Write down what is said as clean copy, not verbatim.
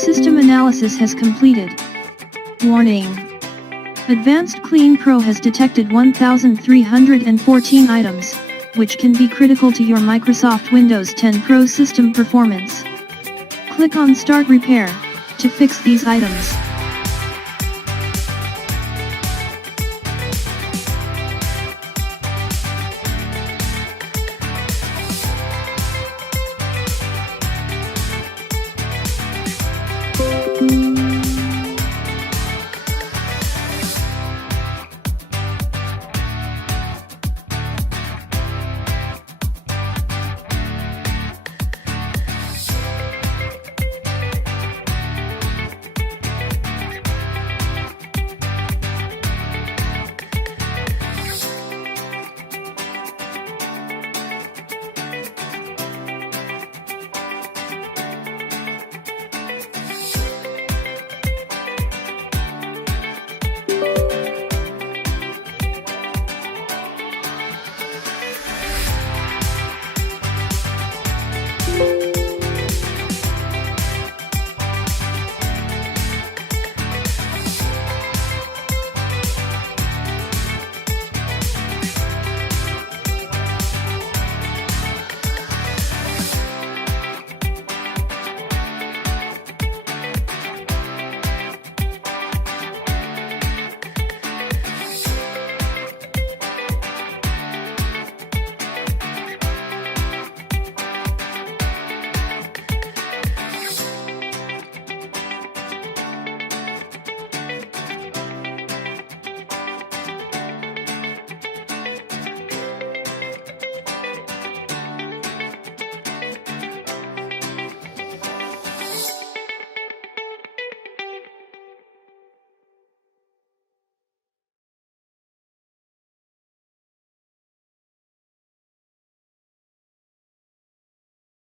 System analysis has completed. Warning. Advanced Clean Pro has detected 1,314 items, which can be critical to your Microsoft Windows 10 Pro system performance. Click on Start Repair to fix these items.